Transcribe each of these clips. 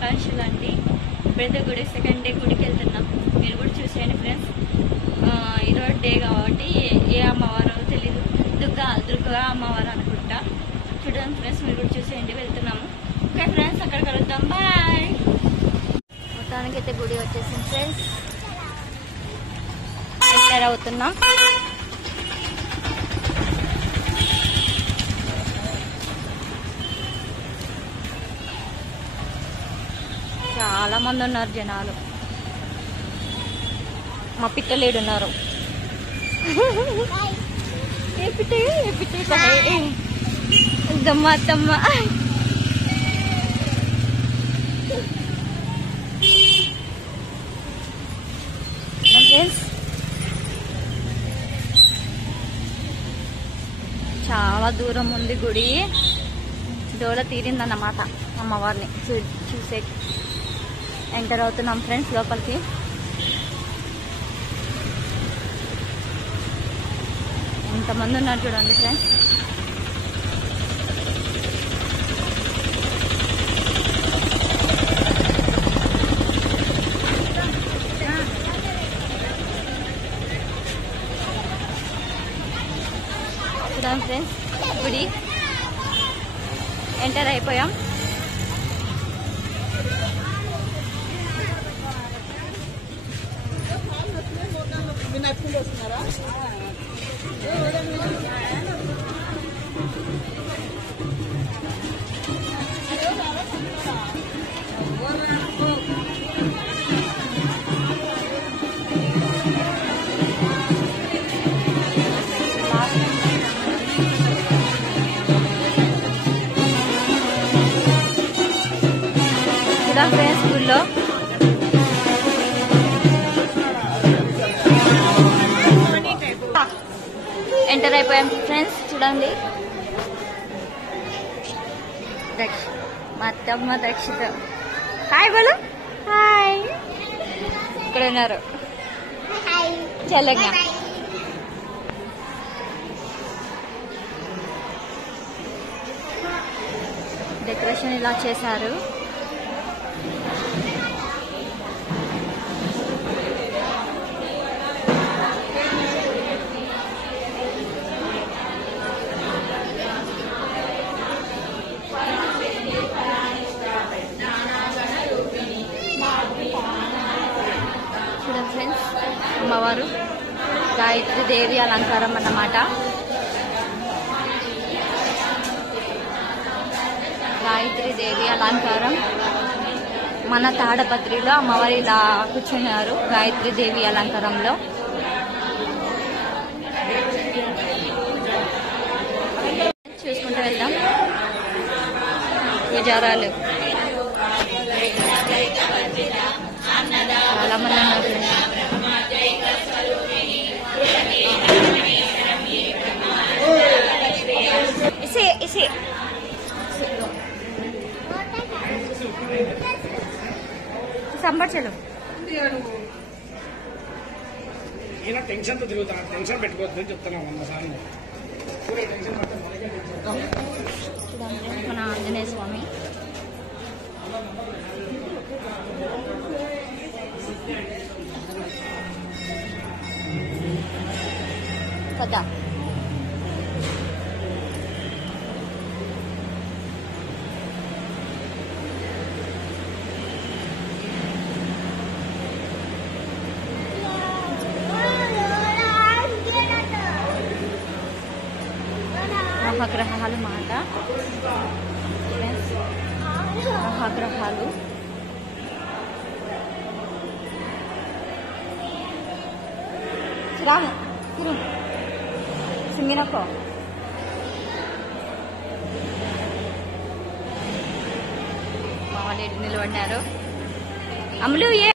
శుభాకాంక్షలు అండి. ఇప్పుడైతే గుడి సెకండ్ డే గుడికి వెళ్తున్నాం. మీరు కూడా చూసేయండి ఫ్రెండ్స్. ఈరోజు డే కాబట్టి ఏ అమ్మవారో తెలీదు, దుర్గా అమ్మవారు అనుకుంటా. చూడండి ఫ్రెండ్స్, మీరు కూడా చూసేయండి. వెళ్తున్నాము. ఓకే ఫ్రెండ్స్, అక్కడ కలుద్దాం. బాయ్. మొత్తానికి అయితే గుడి వచ్చేసింది ఫ్రెండ్స్. ఎంటర్ అవుతున్నాం. చాలా మంది ఉన్నారు జనాలు. మా పిట్టలేడున్నారు. గమ్మ అత్తమ్మ. ఫ్రెండ్స్, చాలా దూరం ఉంది గుడి. డోల తీరిందన్నమాట అమ్మవారిని చూసే. ఎంటర్ అవుతున్నాం ఫ్రెండ్స్ లోపలికి. ఎంతమంది ఉన్నారు చూడండి ఫ్రెండ్స్. చూడండి ఫ్రెండ్స్, గుడి ఎంటర్ అయిపోయాం. ఫ్రెండ్స్, స్కూల్లో ఎంటర్ అయిపోయాం ఫ్రెండ్స్. చూడండి, మా అత్తమ్మ దక్షిత. హాయ్ బోలు. హాయ్. ఇక్కడ ఉన్నారు చల్లగా. డెకరేషన్ ఇలా చేశారు. ఫ్రెండ్స్, అమ్మవారు గాయత్రి దేవి అలంకారం అన్నమాట. గాయత్రి దేవి అలంకారం. మన తాడపత్రిలో అమ్మవారు ఇలా కూర్చున్నారు గాయత్రి దేవి అలంకారంలో. చూసుకుంటూ వెళ్దాం. పూజారాలు చాలా మంది ఉన్నారు. ఇసే సంబర్చలు టెన్షన్ తో తిరుగుతాను. టెన్షన్ పెట్టుకోవద్దు చెప్తున్నాం. మన ఆంజనేయ స్వామి. కదా గ్రహాలు మాట. గ్రహాలు రాము తిరు సింగినక్కో. మా వాళ్ళు ఎటు నిలబడినారు. అమ్ములు ఏ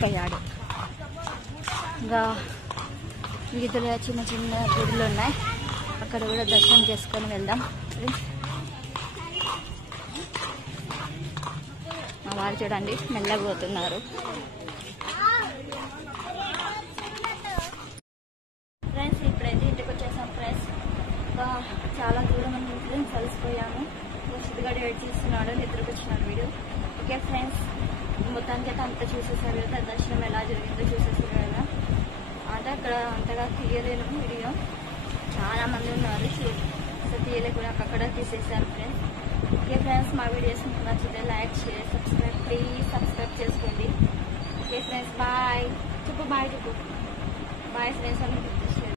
తీసుకుపోయాడు. ఇంకా వీధిలో చిన్న చిన్న గుడులు ఉన్నాయి, అక్కడ కూడా దర్శనం చేసుకొని వెళ్దాం. మా వారు చూడండి మెల్లగా పోతున్నారు. ఫ్రెండ్స్ ఇప్పుడైతే ఇంటికి వచ్చేసాం ఫ్రెండ్స్. చాలా దూరం అని ఫ్రెండ్స్ కలిసిపోయాము. సిద్ధిగాడు వెయిట్ చేస్తున్నాడు, నిద్రకు వచ్చినాడు వీడు. ఓకే ఫ్రెండ్స్, మొత్తానికి అయితే అంతా చూసేసారు కదా, దర్శనం ఎలా జరిగిందో చూసేసారు కదా. అంటే అక్కడ అంతగా తీయలేను వీడియో, చాలా మంది ఉన్నారు, సో తీయలే కూడా అక్కడ తీసేసారు ఫ్రెండ్స్. ఓకే ఫ్రెండ్స్, మా వీడియోస్ మీకు నచ్చితే like share subscribe, please subscribe చేసుకోండి. ఓకే ఫ్రెండ్స్, బాయ్ చెప్పు, బాయ్ చెప్పు, బాయ్ ఫ్రెండ్స్ అని.